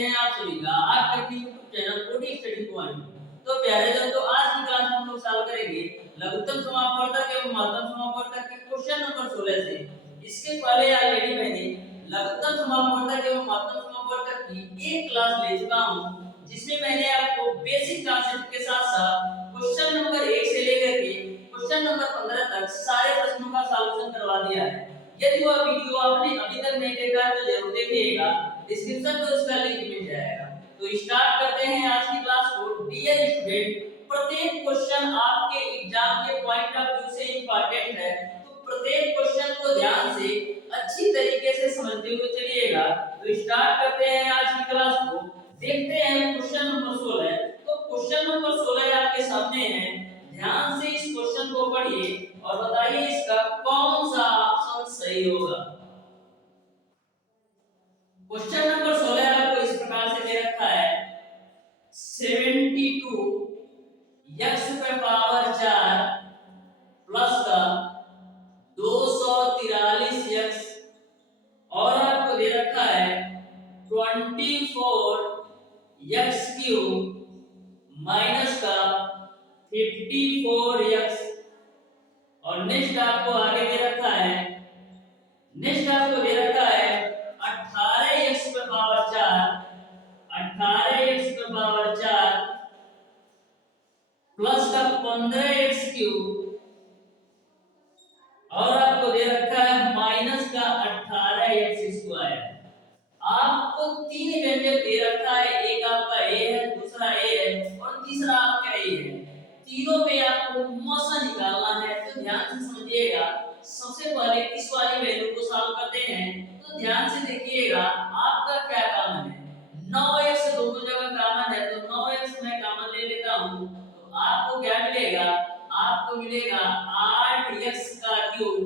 हैं आप सभी का आपके अपने YouTube channel OD study point. तो प्यारे दोस्तों, आज की क्लास में हम लोग सॉल्व करेंगे लघुत्तम समापवर्तक एवं महत्तम समापवर्तक के क्वेश्चन नंबर 16 से। इसके पहले ऑलरेडी मैंने लघुत्तम समापवर्तक एवं महत्तम समापवर्तक की एक क्लास ले चुका हूं, जिसमें मैंने आपको बेसिक कॉन्सेप्ट के साथ-साथ क्वेश्चन नंबर 1 से लेकर के क्वेश्चन नंबर 15 तक सारे प्रश्नों का सॉल्यूशन करवा दिया है। यदि वह वीडियो आपने अभी तक नहीं देखा है तो जरूर देखिएगा, डिस्क्रिप्शन में उसका लिंक मिल जाएगा। तो स्टार्ट करते हैं आज की क्लास को। डियर स्टूडेंट, प्रत्येक क्वेश्चन आपके एग्जाम के पॉइंट ऑफ व्यू से इंपॉर्टेंट है, तो प्रत्येक क्वेश्चन को ध्यान से अच्छी तरीके से समझते हुए चलिएगा। तो स्टार्ट करते हैं आज की क्लास को। देखते हैं क्वेश्चन नंबर 16। तो क्वेश्चन नंबर 16 आपके सामने है, ध्यान से इस क्वेश्चन को पढ़िए और बताइए इसका कौन सा ऑप्शन सही होगा। क्वेश्चन नंबर 16 आपको इस प्रकार से दे रखा है, 72 x पे पावर 4 प्लस का 243 x और आपको दे रखा है 24 x क्यूब माइनस का 54 x और नेक्स्ट आपको आगे दे रखा है, नेक्स्ट आपको दे रखा है 18 x पे पावर 4 प्लस का 15 x क्यूब और आपको दे रखा है माइनस का 18 x स्क्वायर। आपको तीन व्यंजक दे रखा है, एक आपका a है, दूसरा a है और तीसरा आपका a है। तीनों में आपको मौसा निकालना है, तो ध्यान से समझिएगा। सबसे पहले इस वाली वैल्यू को सॉल्व करते हैं, तो ध्यान से देखिएगा आपका क्या कॉमन है। 9x दोनों जगह कॉमन है, तो 9x मैं कॉमन ले लेता हूं, तो आपको क्या मिलेगा, आपको मिलेगा 8x का क्यूब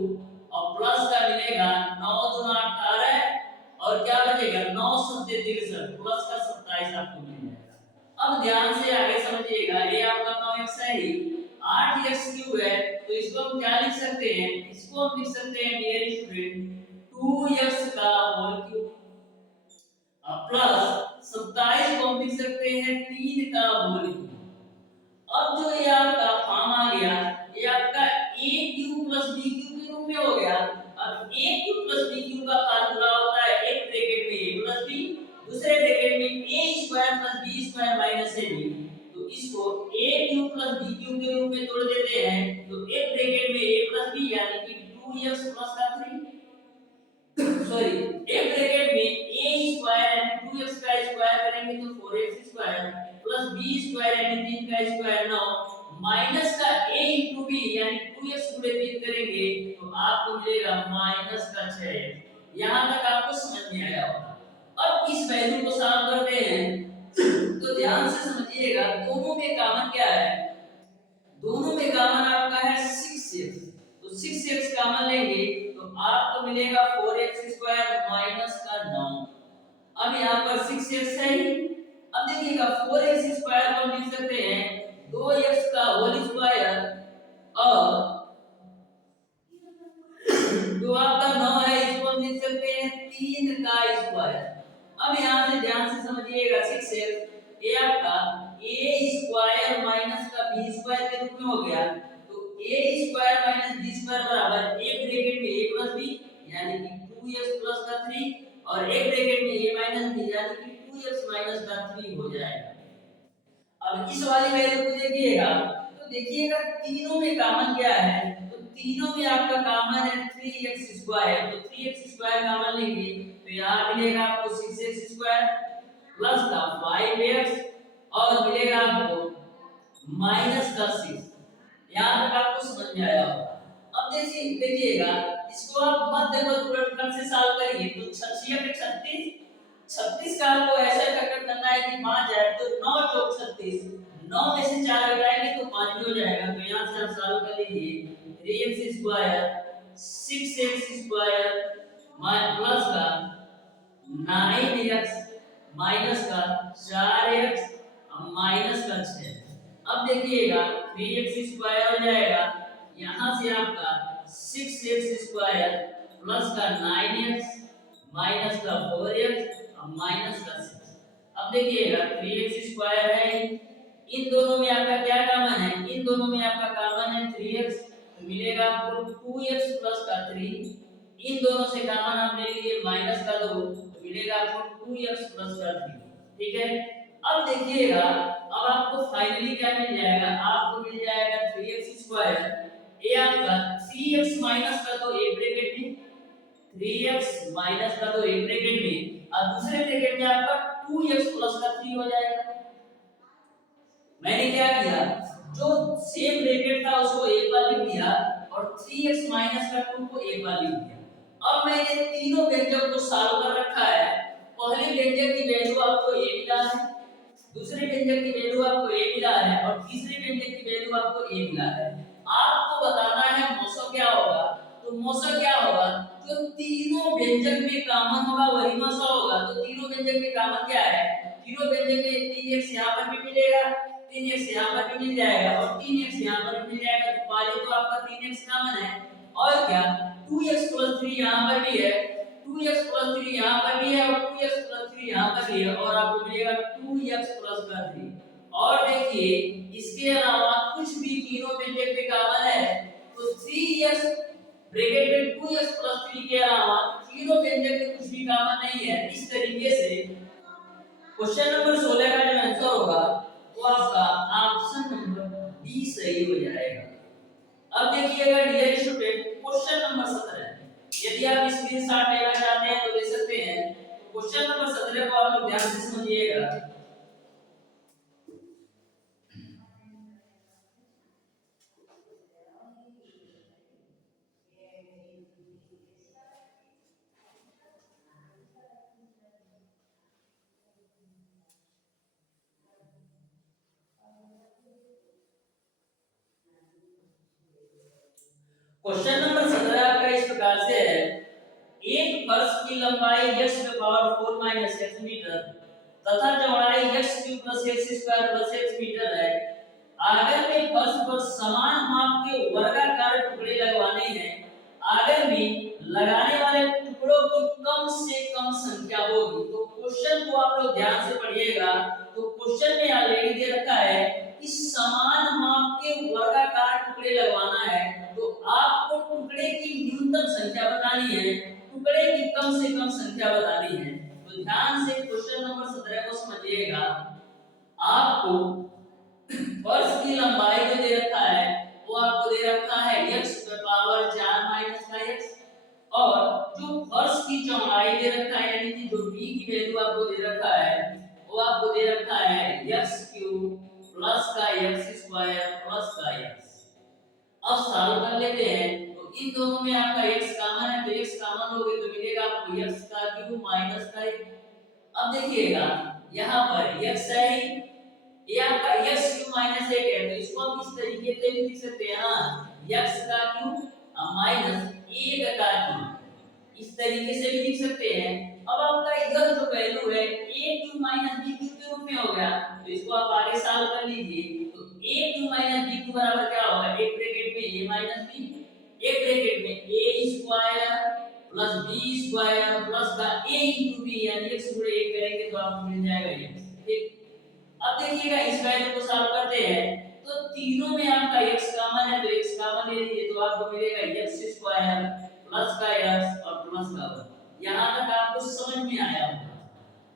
और प्लस का मिलेगा 9 दूना 18 और क्या बचेगा 9 सत्ते 63 प्लस का 27 आपको मिल जाएगा। अब ध्यान से आगे समझिएगा, ये आपका 9x है ही, 8x क्यूब है, तो इसको हम क्या लिख सकते हैं, इसको हम लिख सकते हैं डियर स्टूडेंट 2x का होल क्यूब और प्लस 27 को हम लिख सकते हैं 3 का होल क्यूब। अब जो ये आपका फॉर्म आ गया, ये आपका a cube plus b cube के रूप में हो गया। अब a cube plus b cube का फार्मूला होता है एक ब्रैकेट में a प्लस b, दूसरे ब्रैकेट में a square plus b square minus ab। तो इसको a cube plus b cube के रूप में तोड़ देते हैं, तो एक ब्रैकेट में a प्लस b यानी कि 2x प्लस का 3 सॉरी एक ब्रैकेट में a स्क्वायर यानी 2x का स्क्वायर करेंगे तो 4x square plus b square यानी 3 का स्क्वायर 9 माइनस का a into b यानी 2x गुणे 3 करेंगे तो आपको मिलेगा माइनस का 6। यहां तक आपको समझ में आया होगा। अब इस वैल्यू को सॉल्व करते हैं, तो ध्यान से समझिएगा दोनों में कॉमन क्या है, दोनों में कॉमन आपका है 6x, तो 6x कॉमन लेंगे तो आपको मिलेगा 4x स्क्वायर माइनस का 9। अब यहां पर 6x है ही, अब देखिएगा 4x स्क्वायर को हम लिख सकते हैं 2x का होल स्क्वायर और जो आपका 9 है इसको हम लिख सकते हैं 3 का स्क्वायर। अब यहां से ध्यान से समझिएगा 6x ये आपका a स्क्वायर माइनस का b स्क्वायर के रूप में हो गया, तो a square minus b square बराबर एक ब्रैकेट में a प्लस b यानी कि 2x प्लस का 3 और एक ब्रैकेट में a माइनस b यानी कि 2x माइनस का 3 हो जाएगा। अब इस वाली वैल्यू को देखिएगा, तो देखिएगा तीनों में कॉमन क्या है, तो तीनों में आपका कॉमन है 3x स्क्वायर, तो 3x स्क्वायर कॉमन लेंगे तो यहां मिलेगा आपको 6x स्क्वायर प्लस का 5x और मिलेगा आपको माइनस का 6। यहां तक आपको समझ में आया होगा। अब देखिएगा इसको आप मध्य पद गुणनफल से सॉल्व करिए, तो 36 का आपको ऐसे फैक्टर करना है कि 5 है, तो 9 चौक 36, 9 में से 4 घटाएंगे तो 5 भी हो जाएगा। तो यहां से आप सॉल्व कर लीजिए 3x square 6x square plus का 9x माइनस का 4x माइनस का 6। अब देखिएगा 3x स्क्वायर हो जाएगा, यहां से आपका 6x स्क्वायर प्लस का 9x माइनस का 4x माइनस का 6। अब देखिएगा 3x स्क्वायर है, इन दोनों में आपका क्या कॉमन है, इन दोनों में आपका कॉमन है 3x, तो मिलेगा आपको 2x प्लस का 3, इन दोनों से कॉमन आप ले लीजिए माइनस का 2, तो मिलेगा आपको 2x प्लस का 3। ठीक है, अब देखिएगा अब आपको फाइनली क्या मिल जाएगा, आपको मिल जाएगा 3x स्क्वायर, ये आपका 3x माइनस का 2 एक ब्रैकेट में, 3x माइनस का 2 एक ब्रैकेट में, और दूसरे ब्रैकेट में आपका 2x प्लस का 3 हो जाएगा। मैंने क्या किया, जो सेम ब्रैकेट था उसको एक बार लिख दिया और 3x माइनस का 2 को एक बार लिख दिया। अब मैंने तीनों व्यंजक को सॉल्व कर रखा है, पहले व्यंजक की वैल्यू आपको a मिला है, दूसरे व्यंजक की वैल्यू आपको a मिला है और तीसरे व्यंजक की वैल्यू आपको a मिला है। आपको बताना है मौसा क्या होगा, तो मौसा क्या होगा, जो तीनों व्यंजक में कॉमन होगा वही मौसा होगा। तो तीनों व्यंजक में कॉमन क्या है, तीनों व्यंजक में 3x यहां पर भी मिलेगा, 3x यहां पर भी मिल जाएगा और 3x यहां पर भी मिल जाएगा, तो पहले तो आपका 3x कॉमन है और क्या 2x 3 यहां पर भी है, 2x 3 यहां पर भी है और 2x 3 यहां पर भी है और आपको मिलेगा 2x 3। और देखिए इसके अलावा कुछ भी तीनों व्यंजक में कॉमन है, तो 3x ब्रैकेट में 2x 3 के अलावा तीनों व्यंजक में कुछ भी कॉमन नहीं है। इस तरीके से क्वेश्चन नंबर 16 का जो आंसर होगा वो आपका ऑप्शन नंबर बी सही हो जाएगा। अब देखिएगा डियर स्टूडेंट क्वेश्चन नंबर 17, यदि आप स्क्रीनशॉट लेना चाहते हैं तो ले सकते हैं। क्वेश्चन नंबर 17 को आप लोग ध्यान से समझिएगा। क्वेश्चन नंबर 17 आपका इस प्रकार से है, एक फर्श की लंबाई x की पावर 4 x मीटर तथा चौड़ाई x³ + x² + x मीटर है। आगे में फर्श पर समान माप के वर्गाकार टुकड़े लगवाने हैं। आगे में लगाने वाले टुकड़ों की कम से कम संख्या होगी। तो क्वेश्चन को आप लोग ध्यान से पढ़िएगा। तो क्वेश्चन में ऑलरेडी दे रखा है कि समान माप के वर्गाकार टुकड़े लगवाना है, तो आपको टुकड़े की न्यूनतम संख्या बतानी है, टुकड़े की कम से कम संख्या बतानी है। तो ध्यान से क्वेश्चन नंबर 17 को समझिएगा। आपको फर्श की लंबाई जो दे रखा है वो आपको दे रखा है x की पावर 4 - का x, और जो फर्श की चौड़ाई दे रखा है यानी कि जो b की वैल्यू आपको दे रखा है वो आपको दे रखा है x³ + का x² + का x। अब सॉल्व कर लेते हैं। तो इन दोनों में आपका x कॉमन है, तो x कॉमन हो गए तो मिलेगा आपको x³ - का x। अब देखिएगा यहाँ पर x है, ये आपका x³ - 1 है, तो इसको हम इस तरीके से भी लिख सकते हैं ना, x³ - 1 का क्यूब, इस तरीके से भी लिख सकते हैं। अब आपका इधर जो वैल्यू है a³ - b³ के रूप में हो गया, तो इसको आप आगे सॉल्व कर लीजिए। तो a³ - b³ बराबर क्या होगा, एक ब्रैकेट में a - b, एक ब्रैकेट में a² + b² + का a * b, यानी x * 1 करेंगे तो आपको मिल जाएगा ये। ठीक, अब देखिएगा इस वैल्यू को सॉल्व करते हैं तो तीनों में आपका x कॉमन है, तो x कॉमन ले लीजिए तो आपको मिलेगा x² + का x और प्लस का 1। यहां तक आपको समझ में आया होगा।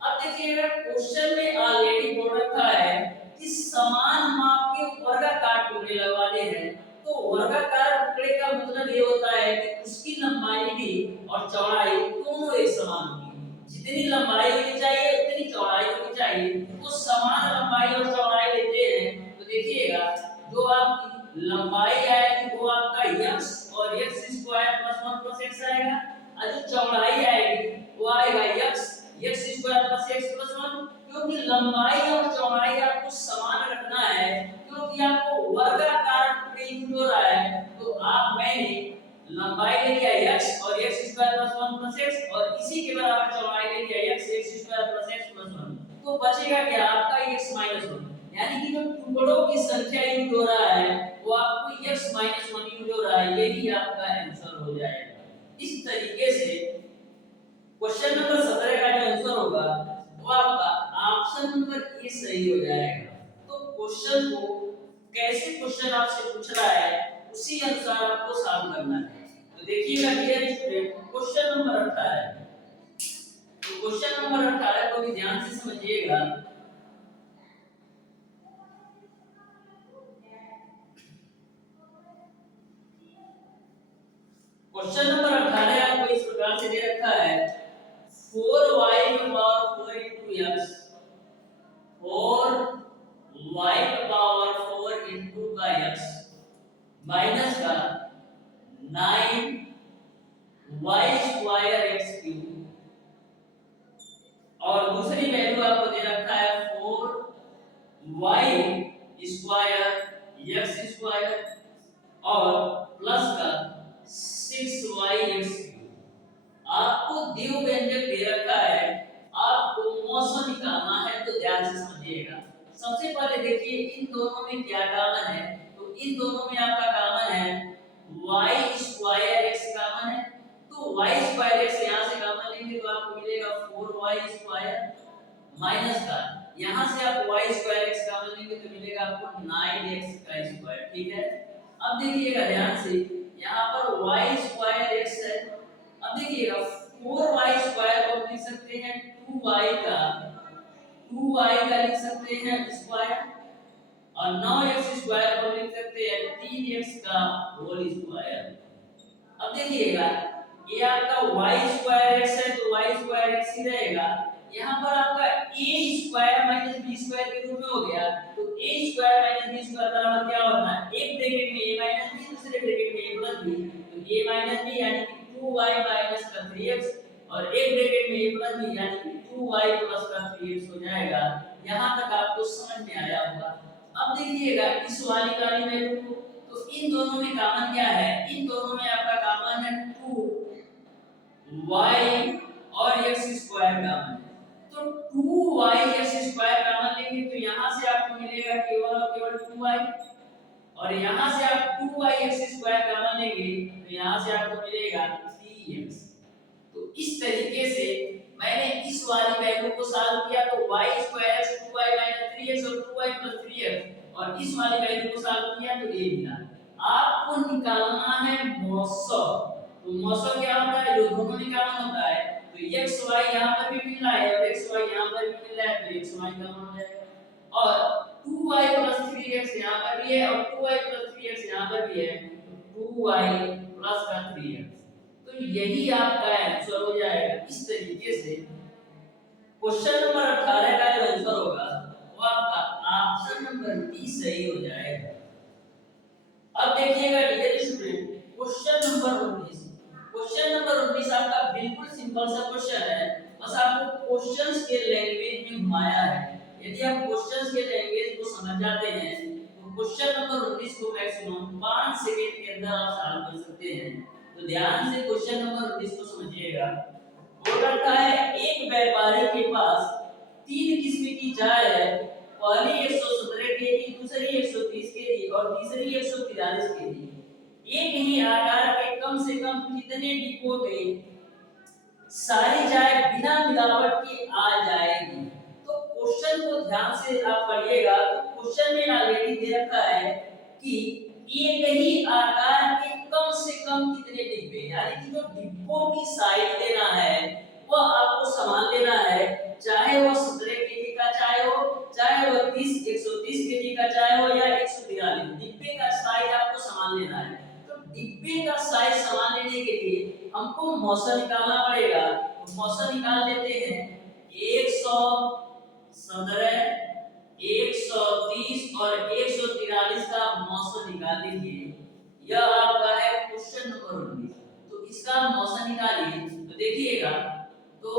अब देखिएगा क्वेश्चन में ऑलरेडी बोल रखा है कि समान माप के वर्गाकार टुकड़े लगवाने हैं। तो वर्गाकार टुकड़े का मतलब ये होता है कि उसकी लंबाई भी और चौड़ाई दोनों एक समान होगी। जितनी लंबाई होनी चाहिए उतनी चौड़ाई होनी चाहिए। तो समान लंबाई और चौड़ाई लेते हैं तो देखिएगा जो आपकी लंबाई आएगी वो आपका x और x² + 1 + x आएगा, और जो चौड़ाई आएगी वो आएगा x² + x + 1। क्योंकि लंबाई और चौड़ाई आपको समान रखना है, क्योंकि आपको वर्गाकार टुकड़े यूज हो रहा है, तो मैंने लंबाई ले लिया x और x² + 1 + x और इसी के बराबर चौड़ाई ले लिया x x² + x + 1। तो बचेगा क्या आपका x - 1, यानी कि जो टुकड़ों की संख्या यूज हो रहा है वो आपको x - 1 यूज हो रहा है, यही आपका आंसर हो जाएगा। इस तरीके से क्वेश्चन नंबर 17 का जो आंसर होगा वो आपका ऑप्शन नंबर ए सही हो जाएगा। तो क्वेश्चन को कैसे क्वेश्चन आपसे पूछ रहा है उसी अनुसार आपको सॉल्व करना है। तो देखिएगा डियर स्टूडेंट, क्वेश्चन नंबर 18, तो क्वेश्चन नंबर 18 को भी ध्यान से समझिएगा। क्वेश्चन नंबर 18 आपको इस प्रकार से दे रखा है 4y power 4 into x, 4y power 4 into का x माइनस का 9y स्क्वायर x क्यूब, और दूसरी वैल्यू आपको दे रखा है 4y स्क्वायर x स्क्वायर और प्लस का 6y x क्यूब। आपको दिव व्यंजक दे रखा है, आपको मौसम निकालना है, तो ध्यान से समझिएगा। सबसे पहले देखिए इन दोनों में क्या कॉमन है, तो इन दोनों में आपका कॉमन है y स्क्वायर x कॉमन है, तो y स्क्वायर x यहां से कॉमन लेंगे तो आपको मिलेगा 4y स्क्वायर माइनस का यहां से आप y स्क्वायर x कॉमन लेंगे तो मिलेगा आपको 9x का स्क्वायर। ठीक है, अब देखिएगा ध्यान से यहां पर y स्क्वायर x है। अब देखिएगा 4y स्क्वायर को लिख सकते हैं 2y का लिख सकते हैं स्क्वायर, और 9x स्क्वायर को लिख सकते हैं 3x का होल स्क्वायर। अब देखिएगा ये आपका y स्क्वायर x है तो y स्क्वायर x ही रहेगा। यहाँ पर आपका a square minus b square के रूप में हो गया, तो a square minus b square बराबर क्या होता है, एक ब्रैकेट में a माइनस b, दूसरे ब्रैकेट में a प्लस b, तो a माइनस b यानी कि 2y माइनस का 3x, और एक ब्रैकेट में a प्लस b यानी कि 2y प्लस का 3x हो जाएगा। यहाँ तक आपको समझ में आया होगा। अब देखिएगा इस वाली वैल्यू को, तो इन दोनों में कॉमन क्या है, इन दोनों में आपका कॉमन है 2y और x स्क्वायर कॉमन है, तो 2y x स्क्वायर कॉमन लेंगे तो यहां से आपको मिलेगा केवल और केवल 2y, और यहां से आप 2y x स्क्वायर कॉमन लेंगे तो यहां से आपको मिलेगा 3x। तो इस तरीके से मैंने इस वाली वैल्यू को सॉल्व किया, तो y square x 2y 3x और 2y 3x, और इस वाली वैल्यू को सॉल्व किया तो ये मिला। आपको निकालना है मौसम, तो मौसम क्या होता है, जो दोनों में कॉमन होता है, तो x y यहां पर भी मिल रहा है और x y यहां पर भी मिल रहा है, तो x y कॉमन हो जाएगा, और 2y 3x यहां पर भी है और 2y 3x यहां पर भी है, तो 2y का 3x, तो यही आपका आंसर हो जाएगा। इस तरीके से क्वेश्चन नंबर 18 का जो आंसर होगा वो आपका ऑप्शन नंबर डी सही हो जाएगा। अब देखिएगा dear student question number 19, question number 19 आपका बिल्कुल सिंपल सा क्वेश्चन है, बस आपको क्वेश्चंस के लैंग्वेज में घुमाया है। यदि आप क्वेश्चंस के लैंग्वेज को समझ जाते हैं तो क्वेश्चन नंबर 19 को मैक्सिमम 5 सेकंड के अंदर आप सॉल्व कर सकते हैं। तो ध्यान से क्वेश्चन नंबर 19 को समझिएगा। वो कहता है एक व्यापारी के पास 3 किस्म की चाय है, पहली 117 केजी, दूसरी 130 केजी और तीसरी 143 केजी। एक ही आकार के कम से कम कितने डिब्बों में सारी चाय बिना मिलावट के आ जाएगी? तो क्वेश्चन को ध्यान से आप पढ़िएगा। तो क्वेश्चन में ऑलरेडी दे रखा है कि एक ही आकार के कम से कम कितने डिब्बे, यानी कि जो डिब्बों की साइज देना है वो आपको समान लेना है, चाहे वो 17 केजी का चाय हो, चाहे वो 130 केजी का चाय हो या 143, डिब्बे का साइज आपको समान लेना है। तो डिब्बे का साइज समान लेने के लिए हमको मौसम निकालना पड़ेगा। तो मौसम निकाल लेते हैं 117, 130 और 143 का मौसम निकाल लीजिए। यह आपका है क्वेश्चन नंबर 19। तो इसका मौसम निकालिए, तो देखिएगा तो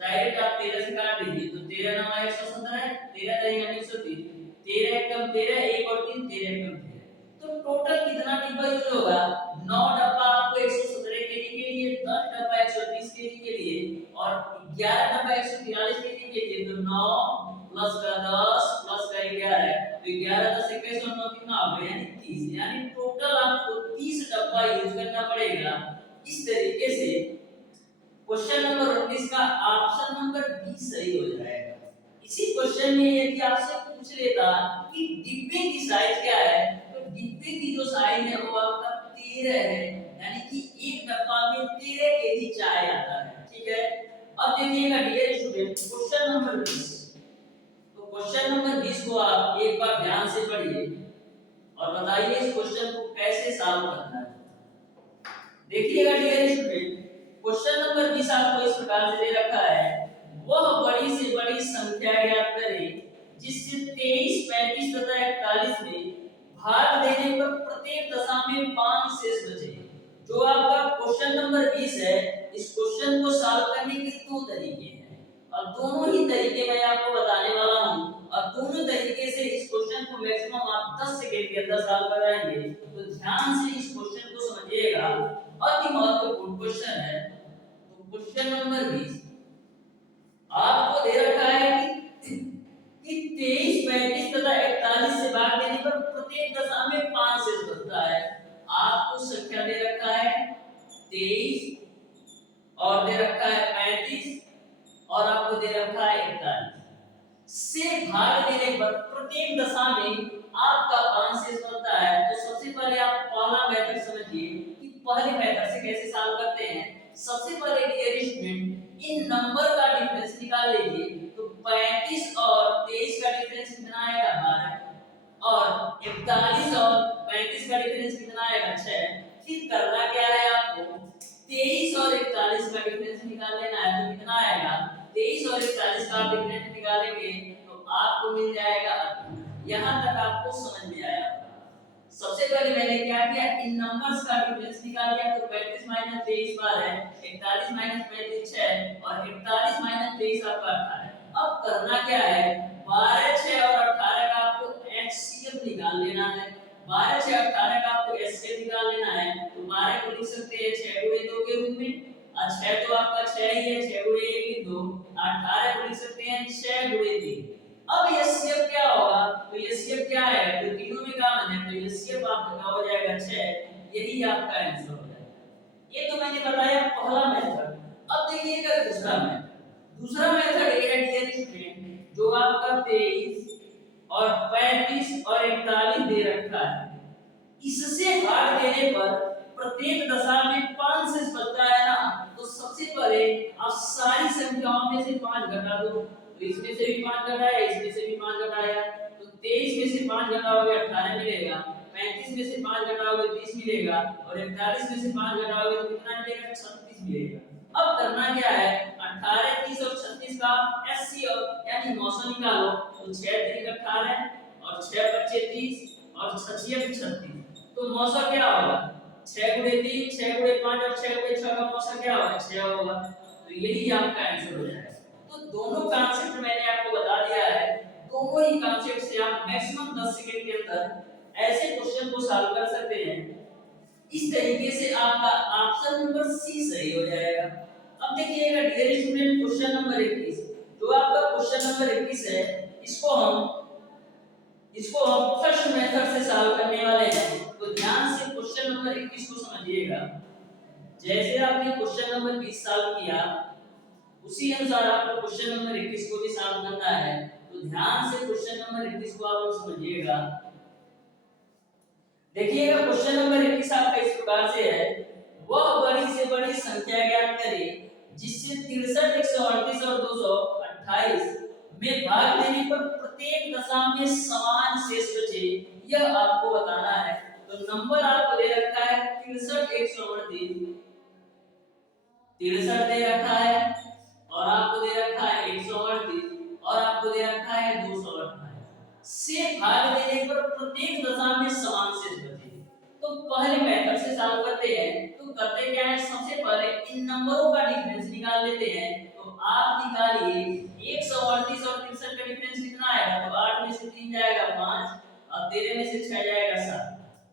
डायरेक्ट आप 13 से काट दीजिए, तो 13 9 117 है, 13 रहेगा 130, 13 एकम 13, 1 और 3 13 एकम 13, तो टोटल कितना डिब्बा यूज होगा? 9 डब्बा आपको 117 केजी के लिए, 10 डब्बा 130 केजी के लिए और 11 डब्बा 143 केजी के लिए। तो 9 प्लस का 10 प्लस का 11, तो 11 10 21 और 9 कितना हो गया, यानी 30, यानी टोटल आपको 30 डब्बा यूज करना पड़ेगा। इस तरीके से क्वेश्चन नंबर 19 का ऑप्शन नंबर बी सही हो जाएगा। इसी क्वेश्चन में यदि आपसे पूछ लेता कि डिब्बे की साइज क्या है, तो डिब्बे की जो साइज है वो आपका 13 है, यानी कि एक डब्बा में 13 केजी चाय आता है। ठीक है, अब देखिएगा डियर स्टूडेंट क्वेश्चन नंबर 20। तो क्वेश्चन नंबर 20 को आप एक बार ध्यान से पढ़िए और बताइए इस क्वेश्चन को कैसे सॉल्व करना है। देखिएगा डियर स्टूडेंट क्वेश्चन नंबर 20 आपको इस प्रकार से दे रखा है, वह बड़ी से बड़ी संख्या ज्ञात करें जिससे 23, 35 तथा 41 में भाग देने पर प्रत्येक दशा में 5 शेष बचे। जो आपका क्वेश्चन नंबर 20 है, इस क्वेश्चन को सॉल्व करने के दो तरीके हैं और दोनों ही तरीके मैं आपको बताने वाला हूं और दोनों तरीके से इस क्वेश्चन को मैक्सिमम आप 10 सेकंड के अंदर सॉल्व कराएंगे। तो ध्यान से इस क्वेश्चन को समझिएगा, अति महत्वपूर्ण क्वेश्चन है। तो क्वेश्चन नंबर 20 आपको दे रखा है कि 23, 35 तथा 41 से भाग देने पर प्रत्येक दशा में 5 शेष बचता है। आपको संख्या दे रखा है 23 और दे रखा है 35 और आपको दे रखा है 41 से भाग देने पर प्रत्येक दशा में आपका 5 शेष बचता है। तो सबसे पहले आप पहला मेथड समझिए कि पहले मेथड से कैसे सॉल्व करते हैं। सबसे पहले डियर स्टूडेंट इन नंबर का डिफरेंस निकाल लीजिए। तो 35 और 23 का डिफरेंस कितना आएगा 12 और 41 और 35 का डिफरेंस कितना आएगा 6। फिर करना क्या है आपको 23 और 41 का डिफरेंस निकाल लेना है। तो कितना आएगा 23 और 41 का डिफरेंस निकालेंगे तो आपको मिल जाएगा 18। यहां तक आपको समझ में आया। सबसे पहले मैंने क्या किया इन नंबर्स का डिफरेंस निकाल लिया। तो 35 माइनस 23 12 है, 41 माइनस 35 6 और 41 माइनस 23 आपका 18। अब करना क्या है 12 6 और 18 का आपको एचसीएफ निकाल लेना है। 12 6 18 का आपको एचसीएफ निकाल लेना है। तो 12 को लिख सकते हैं 6 गुणे 2 के रूप में और 6 तो आपका 6 ही है, 6 गुणे 1 2। 18 को लिख सकते हैं 6 गुणे 3। अब एचसीएफ क्या होगा, तो एचसीएफ क्या है तो तीनों में कॉमन है, तो एचसीएफ आपका हो जाएगा 6। यही आपका आंसर हो जाएगा। ये तो मैंने बताया पहला मेथड। अब देखिएगा दूसरा मेथड। दूसरा मेथड ये है डियर स्टूडेंट जो आपका 23 और 35 और 41 दे रखा है, इससे भाग देने पर प्रत्येक दशा में 5 शेष बचता है ना। तो सबसे पहले आप सारी संख्याओं में से 5 घटा दो। तो इसमें से भी 5 घटाया, इसमें से भी 5 घटाया, तो 23 में से 5 घटाओगे 18 मिलेगा, 35 में से 5 घटाओगे 30 मिलेगा और 41 में से 5 घटाओगे तो कितना मिलेगा 36 मिलेगा। अब करना क्या है 18 30 और 36 का एचसीएफ यानी 900 निकालो। तो 6 3 18 और 6 25 30 और 6 36। तो 900 क्या होगा 6 गुणे 3 6 गुणे 5 और 6 गुणे 6 का 900 क्या होगा 6 होगा। तो यही आपका आंसर हो जाएगा। तो दोनों कॉन्सेप्ट मैंने आपको बता दिया है। दोनों ही कॉन्सेप्ट से आप मैक्सिमम 10 सेकंड के अंदर ऐसे क्वेश्चन को सॉल्व कर सकते हैं। इस तरीके से आपका ऑप्शन नंबर सी सही हो जाएगा। अब देखिएगा डियर स्टूडेंट क्वेश्चन नंबर 21 जो आपका क्वेश्चन नंबर 21 है, इसको हम फर्स्ट मेथड से सॉल्व करने वाले हैं। तो ध्यान से क्वेश्चन नंबर 21 को समझिएगा। जैसे आपने क्वेश्चन नंबर 20 सॉल्व किया उसी अनुसार आपको क्वेश्चन नंबर 21 को भी सॉल्व करना है। तो ध्यान से क्वेश्चन नंबर 21 को आप लोग समझिएगा। देखिएगा क्वेश्चन नंबर 21 आपका इस प्रकार से है, वह बड़ी से बड़ी संख्या ज्ञात करें जिससे 63 138 और 228 में भाग देने पर प्रत्येक दशा में समान शेष बचे, यह आपको बताना है। तो नंबर आपको दे रखा है 63 138 दे रखा है और आपको दे रखा है 138 और आपको दे रखा है 228 से भाग देने पर प्रत्येक दशा में समान शेष बचे। तो पहले मेथड से सॉल्व करते हैं। तो करते क्या है सबसे पहले इन नंबरों का डिफरेंस निकाल लेते हैं। तो आप निकालिए 138 और 63 का डिफरेंस कितना आएगा। तो 8 में से 3 जाएगा 5 और 13 में से 6 जाएगा 7।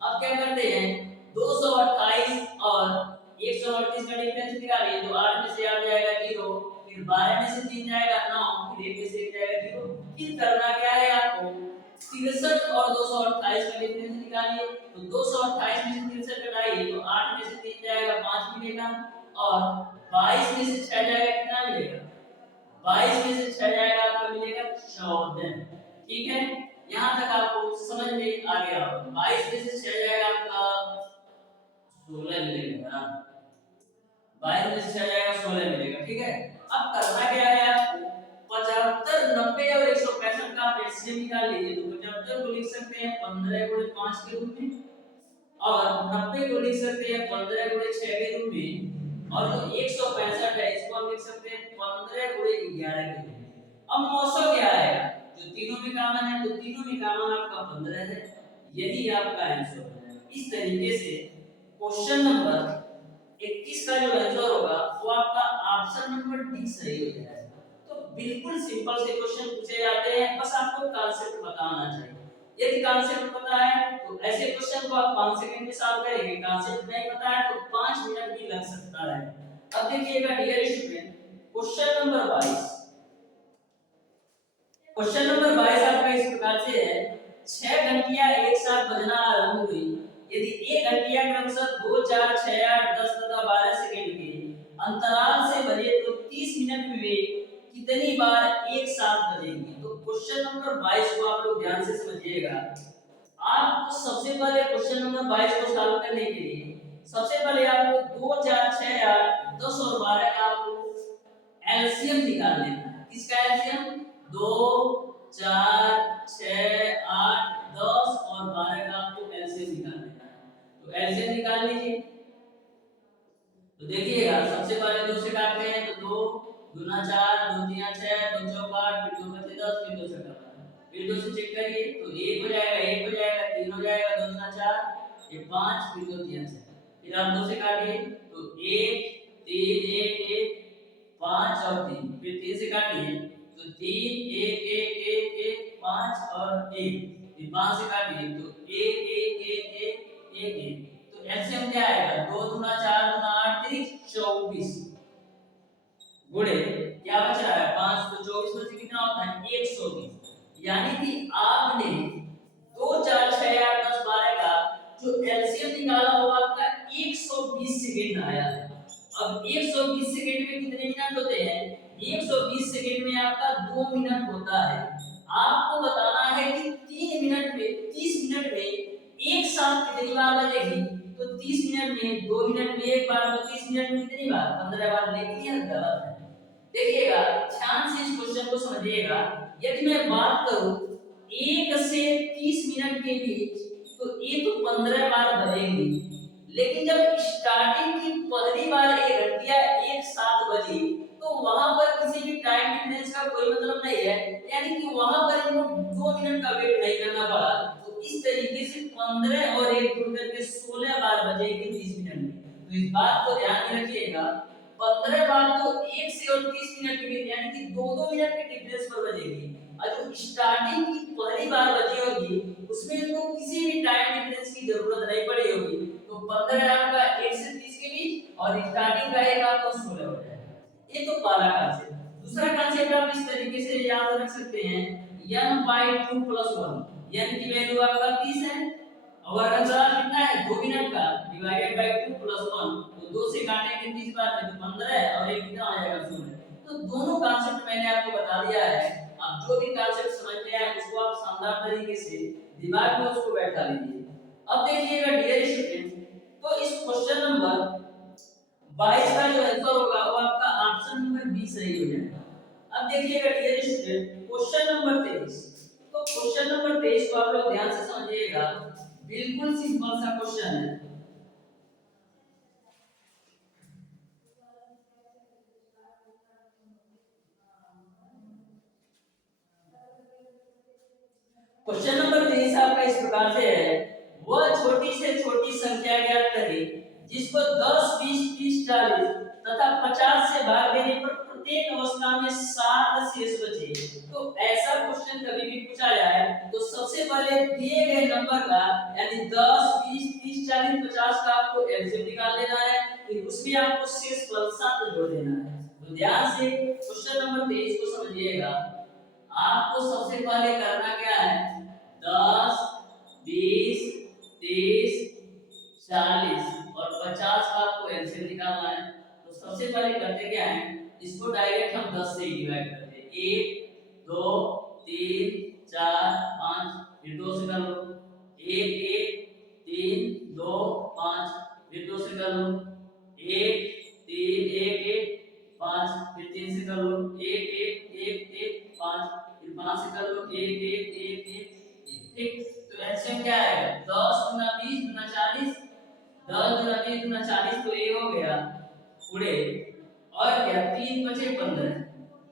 अब क्या करते हैं 228 और 138 का डिफरेंस निकालिए। तो 8 में से आ जाएगा 0, फिर 12 में से 3 जाएगा 9, फिर 1 में से 1 जाएगा 0। फिर करना क्या है आपको 63 और 228 का डिफरेंस निकालिए। तो 228 में से 63 घटाइए तो 8 में से 3 जाएगा 5 मिलेगा और 22 में से 6 जाएगा कितना मिलेगा 22 में से 6 जाएगा आपको मिलेगा 14। ठीक है, यहाँ तक आपको समझ में आ गया होगा। 22 में से 6 जाएगा आपका 16 मिलेगा। 22 में से 6 जाएगा 16 मिलेगा। ठीक है, अब करना क्या है आपको, 75, 90 और 165 का आप एलसीएम निकाल लीजिए। तो 75 को लिख सकते हैं 15 गुणे 5 के रूप में, और 90 को लिख सकते हैं 15 गुणे 6 के रूप में, और जो 165 है इसको हम लिख सकते हैं 15 गुणे 11 के रूप में। अब मौसम क्या आएगा, जो तीनों में कॉमन है, तो तीनों में कॉमन आपका 15 है, यही आपका आंसर है। इस तरीके से क्वेश्चन नंबर 21 का जो आंसर होगा वो आपका ऑप्शन नंबर डी सही हो जाएगा। तो बिल्कुल सिंपल से क्वेश्चन पूछे जाते हैं, बस आपको कांसेप्ट पता होना चाहिए। यदि कांसेप्ट पता है तो ऐसे क्वेश्चन को आप 5 सेकंड में सॉल्व करेंगे, कांसेप्ट नहीं पता है तो 5 मिनट भी लग सकता है। अब देखिएगा dear student, question number 22, question number 22 आपका इस प्रकार से है, 6 घंटियां एक साथ बजना आरंभ हुई, यदि एक घंटियां क्रमशः 2, 4, 6, 8, 10 तथा 12 सेकंड के अंतराल से बजे तो 30 मिनट में वे कितनी बार एक साथ बजेंगी। तो क्वेश्चन नंबर 22 को आप लोग ध्यान से समझिएगा। आपको सबसे पहले क्वेश्चन नंबर 22 को सॉल्व करने के लिए सबसे पहले आपको 2, 4, 6, 8, 10 और 12 का आपको एलसीएम निकाल लेना है। किसका एलसीएम, 2, 4, 6, 8, 10 और 12 का आपको एलसीएम निकाल लेना है। तो एलसीएम निकाल लीजिए। तो देखिएगा सबसे पहले 2 से काटते हैं तो 2 दूना 4, 2 तीन 6, 2 चौक 8, फिर 2 बचे 10, फिर 2 छक्का 12, फिर 2 से चेक करिए तो 1 हो जाएगा, 1 हो जाएगा, 3 हो जाएगा, 2 दूना 4, ये 5, फिर 2 तीन 6, फिर आप 2 से काटिए तो 1 3 1 1 5 और 3, फिर 3 से काटिए तो 3 1 1 1 1 5 और 1, फिर 5 से काटिए तो 1 1 1 1 1 1। तो एलसीएम क्या आएगा, 2 दूना 4 दूना 8 3 24 गुणे क्या बच रहा है 5, तो 24 में से कितना होता है 120। यानी कि आपने 2 4 6 8 10 12 का जो एलसीएम निकाला वो आपका 120 सेकंड आया है। अब 120 सेकंड में कितने मिनट होते हैं, 120 सेकंड में आपका 2 मिनट होता है। आपको बताना है कि 3 मिनट में 30 मिनट में एक साथ कितनी बार बजेगी। तो 30 मिनट में 2 मिनट में एक बार, तो 30 मिनट में कितनी बार 15 बार, लेकिन यह गलत है। देखिएगा ध्यान से इस क्वेश्चन को समझिएगा। यदि मैं बात करूं 1 से 30 मिनट के बीच तो ये तो 15 बार बजेंगी, लेकिन जब स्टार्टिंग की पहली बार एक घंटिया एक साथ बजी तो वहां पर किसी भी टाइम डिफरेंस का कोई मतलब नहीं है, यानी कि वहां पर इनको 2 मिनट का वेट नहीं करना पड़ा। तो इस तरीके से 15 और 1 जुड़ करके 16 बार बजेगी 30 मिनट में। तो इस बात को ध्यान में रखिएगा, 15 बार तो 1 से और 30 मिनट के बीच यानी कि 2-2 मिनट के डिफरेंस पर बजेगी, और जो स्टार्टिंग की पहली बार बजी होगी उसमें इनको किसी भी टाइम डिफरेंस की जरूरत नहीं पड़ी होगी। तो 15 आपका 1 से 30 के बीच और स्टार्टिंग का एक आपका 16 हो जाएगा। ये तो पहला कांसेप्ट। दूसरा कांसेप्ट आप इस तरीके से याद रख सकते हैं, n/2 + 1, n की वैल्यू आपका 30 है और अंतराल कितना है 2 मिनट का, डिवाइडेड बाय 2 + 1, तो 2 से काटेंगे 30 बार में तो 15 और एक कितना आ जाएगा 16। तो दोनों कांसेप्ट मैंने आपको बता दिया है। आप जो भी कांसेप्ट समझ में आए उसको आप शानदार तरीके से दिमाग में उसको बैठा लीजिए। अब देखिएगा डियर स्टूडेंट, तो इस क्वेश्चन नंबर 22 का जो आंसर होगा वो आपका ऑप्शन नंबर बी सही हो जाएगा। अब देखिएगा डियर स्टूडेंट क्वेश्चन नंबर 23, तो क्वेश्चन नंबर 23 को आप लोग ध्यान से समझिएगा, बिल्कुल सिंपल सा क्वेश्चन है। क्वेश्चन नंबर 23 आपका इस प्रकार से है, वह छोटी से छोटी संख्या ज्ञात करें जिसको 10 20 30 40 तथा 50 से भाग देने पर प्रत्येक अवस्था में 7 शेष बचे। तो ऐसा क्वेश्चन कभी भी पूछा जाए तो सबसे पहले दिए गए नंबर का यानी 10 20 30 40 50 का आपको एलसीएम निकाल लेना है, फिर उसमें आपको शेष पद 7 जोड़ देना है। तो ध्यान से क्वेश्चन नंबर 23 को समझिएगा। आपको सबसे पहले करना क्या है, 10 20 30 40 और 50 का आपको एलसीएम निकालना है। तो सबसे पहले करते क्या है, इसको डायरेक्ट हम 10 से डिवाइड करते हैं। 1 2 3 4 5, फिर 2 से कर लो। 1 1 3 2 5, फिर 2 से कर लो। 1 3 1 1 5, फिर 3 से कर लो। 1 1 1 1 5, फिर 5 से कर लो। 1 1 1 1 ठीक। तो एलसीएम क्या आएगा? 10 गुना 20 गुना 40, 10 गुना 20 गुना 40 तो ये हो गया पूरे, और क्या 3 बचे 15,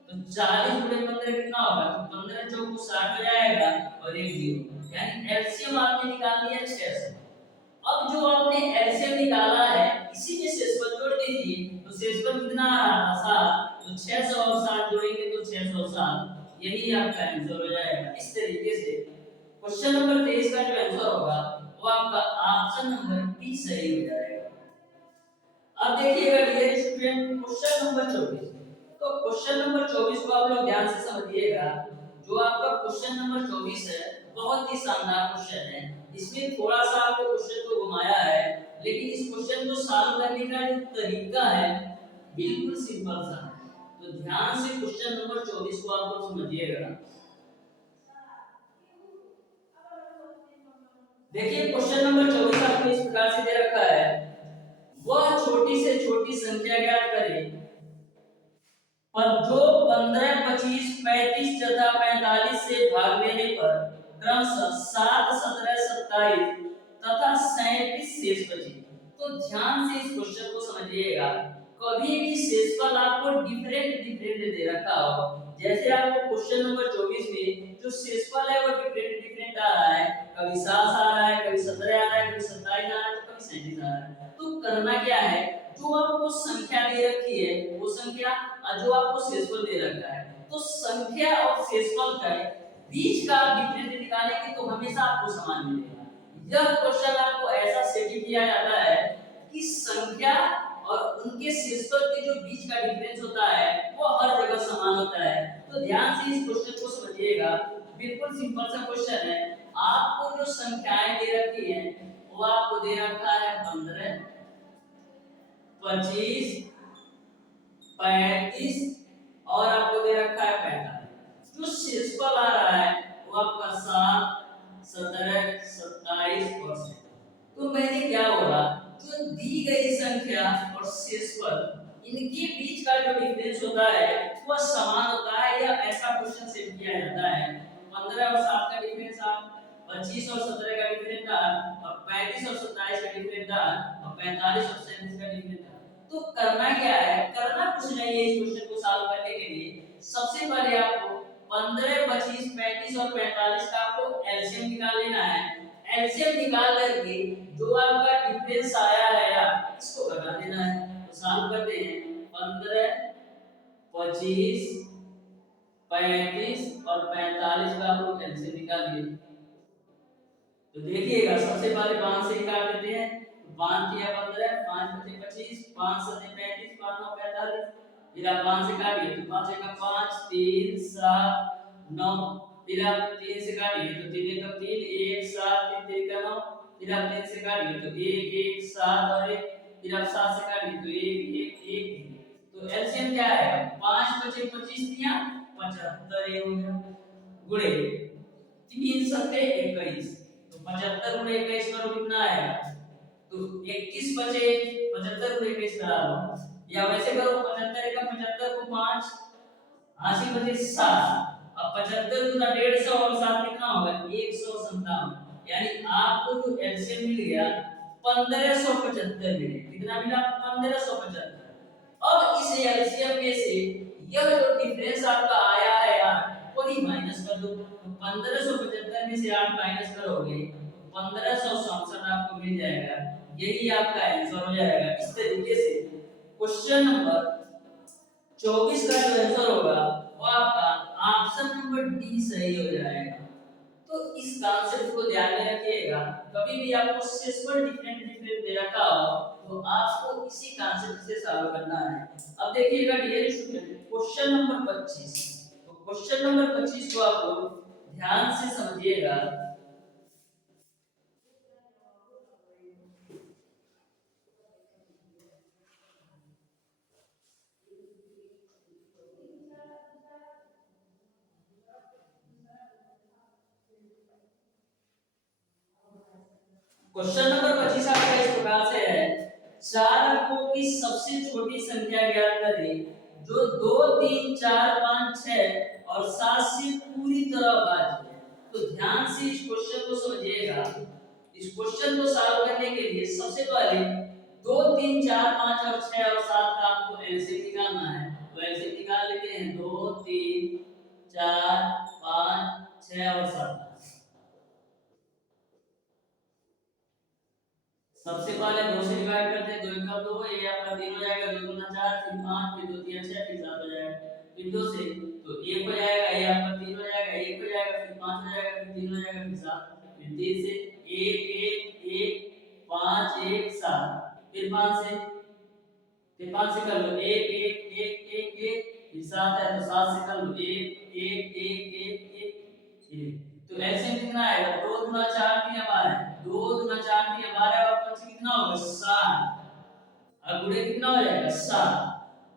तो 40 गुणे 15 कितना होगा? तो 15 चौको 60 हो जाएगा और एक जीरो, यानी एलसीएम आपने निकाल लिया 600। अब जो आपने एलसीएम निकाला है इसी में शेषफल जोड़ दीजिए, तो शेषफल कितना आ रहा था? 7, तो 600 और 7 जोड़ेंगे तो 607, यही आपका आंसर हो जाएगा। इस तरीके से क्वेश्चन नंबर 23 का जो आंसर होगा वो आपका ऑप्शन नंबर बी सही हो जाएगा। अब देखिएगा डियर स्टूडेंट क्वेश्चन नंबर 24। तो क्वेश्चन नंबर 24 को आप लोग ध्यान से समझिएगा। जो आपका क्वेश्चन नंबर 24 है बहुत ही शानदार क्वेश्चन है। इसमें थोड़ा सा आपको क्वेश्चन को घुमाया है, लेकिन इस क्वेश्चन को सॉल्व करने का जो तरीका है बिल्कुल सिंपल सा है। तो ध्यान से क्वेश्चन नंबर 24 को आप लोग समझिएगा। देखिए क्वेश्चन नंबर 24 आपको इस प्रकार से दे रखा है, वह छोटी से छोटी संख्या ज्ञात करें पर जो 15, 25, 35 तथा 45 से भाग लेने पर क्रमशः 7, 17, 27 तथा 37 शेष बचे। तो ध्यान से इस क्वेश्चन को समझिएगा। कभी भी शेषफल आपको डिफरेंट दे रखा हो, जैसे आपको क्वेश्चन नंबर 24 में जो शेषफल है वो डिफरेंट आ रहा है, कभी 7 आ रहा है, कभी 17 आ रहा है, कभी 27 आ रहा है, तो कभी 37 आ रहा है। तो करना क्या है, जो आपको संख्या दे रखी है वो संख्या और जो आपको शेषफल दे रखा है, तो संख्या और शेषफल का बीच का डिफरेंस निकालेंगे तो हमेशा आपको समान मिलेगा। यह क्वेश्चन आपको ऐसा सेटिंग किया जाता है कि संख्या और उनके शेषफल के जो बीच का डिफरेंस होता है वो हर जगह समान होता है। तो ध्यान से इस क्वेश्चन को समझिएगा। बिल्कुल सिंपल सा क्वेश्चन है। आपको जो संख्याएं दे रखी हैं वो आपको दे रखा है 15, 25, 35 और आपको दे रखा है 45। जो शेषफल आ रहा है वो आपका 7, 17, 27 और 7। तो मैंने क्या बोला, जो दी गई संख्या और शेषफल इनके बीच का जो डिफरेंस होता है वह समान होता है, या ऐसा क्वेश्चन सेट किया जाता है। 15 और 7 का डिफरेंस आप 25 और 17 का डिफरेंस था, और 35 और 27 का डिफरेंस था, और 45 और 37 का डिफरेंस था। तो करना क्या है, करना कुछ नहीं है। इस क्वेश्चन को सॉल्व करने के लिए सबसे पहले आपको 15, 25, 35 और 45 का आपको एलसीएम निकाल लेना है। एलसीएम निकाल करके जो आपका डिफरेंस आया है यार इसको घटा देना है। तो सॉल्व करते हैं। 15, 25, 35 और 45 का आपको एलसीएम निकालिए। तो देखिएगा सबसे पहले 5 से निकाल देते हैं। 5 किया 15, 5 बचे 25, 5 7 35, 5 9 45, फिर आप 5 से काटिए तो 5 का 5, 3 7 9, फिर आप 3 से काटिए तो 3 का 3, 1 7, 3 3 का 9, फिर आप 3 से काटिए तो 1 1 7 और 1, फिर आप 7 से काटिए तो 1 1 1। तो एलसीएम क्या है? 5 बचे 25 दिया 75 ये हो गया, गुणे 3 7 21, तो 75 गुणे 21 करो कितना आएगा? तो 21 बचे 75 गुणे 21 करा लो, या वैसे करो 75 का 75 को 5, 80 बचे 7। अब 75 गुना 150 और 7 कितना होगा? 157। यानी आपको जो एलसीएम मिल गया 1575 मिले। कितना मिला? 1575। अब इस एलसीएम में से यह जो डिफरेंस आपका आया है यार वही माइनस कर दो। तो 1575 में से 8 माइनस करोगे 1567 आपको मिल जाएगा। यही आपका आंसर हो जाएगा। इस तरीके से क्वेश्चन नंबर 24 का जो आंसर होगा वो आपका ऑप्शन नंबर डी सही हो जाएगा। तो इस कॉन्सेप्ट को ध्यान में रखिएगा। कभी भी आपको शेषफल डिफरेंट दे रखा हो तो आपको इसी कॉन्सेप्ट से सॉल्व करना है। अब देखिएगा डियर स्टूडेंट क्वेश्चन नंबर 25। तो क्वेश्चन नंबर 25 को आप लोग ध्यान से समझिएगा। क्वेश्चन नंबर 25 आपका इस प्रकार से है, चार अंकों की सबसे छोटी संख्या ज्ञात करें जो 2 3 4 5 6 और 7 से पूरी तरह भाज्य है। तो ध्यान से इस क्वेश्चन को समझिएगा। इस क्वेश्चन को सॉल्व करने के लिए सबसे पहले 2 3 4 5 और 6 और 7 का आपको एलसीएम निकालना है। तो एलसीएम निकाल लेते हैं, 2 3 4 5 6 और 7। सबसे पहले 2 से डिवाइड करते हैं, 2 का 2, ये आपका 3 हो जाएगा, 2 दूना 4, फिर 5, फिर 2 3 6, फिर 7 हो जाएगा। फिर 2 से तो 1 हो जाएगा, ये आपका 3 हो जाएगा, 1 हो जाएगा, फिर 5 हो जाएगा, फिर 3 हो जाएगा, फिर 7, फिर 3 से 1 1 1 5 1 7, फिर 5 से कर लो 1 1 1 1 1, फिर 7 है तो 7 से कर लो 1 1 1 1 1। तो एलसीएम कितना आएगा, 2 गुना 4 3 12, 2 गुना 4 3 12 और 5 कितना होगा 7, और गुणे कितना हो जाएगा 7।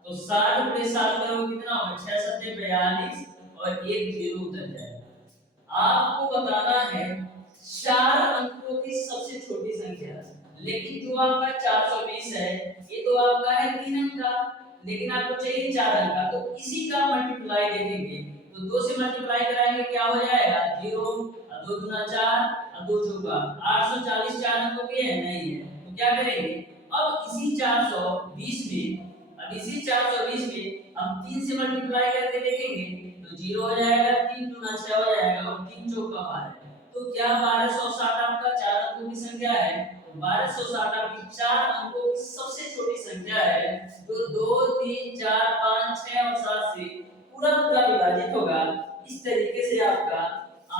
तो 7 गुणे 7 करोगे कितना होगा 6 7 42 और 1 0 उतर जाएगा। आपको बताना है चार अंकों की सबसे छोटी संख्या, लेकिन जो आपका 420 है ये तो आपका है 3 अंक का, लेकिन आपको चाहिए 4 अंक का। तो इसी का मल्टीप्लाई देखेंगे, तो 2 से मल्टीप्लाई कराएंगे क्या हो जाएगा 0, 2 दूना 4 और 2 चौका 840 चार अंकों के है नहीं है। तो क्या करेंगे, अब इसी 420 में इसी 420 में हम 3 से मल्टीप्लाई करके देखेंगे तो 0 हो जाएगा, 3 दूना 6 हो जाएगा और 3 चौका 12। तो क्या 1260 आपका चार अंकों की संख्या है। तो 1260 आपकी चार अंकों की सबसे छोटी संख्या है जो 2 3 4 5 6 और 7 से पूरा पूरा विभाजित होगा। इस तरीके से आपका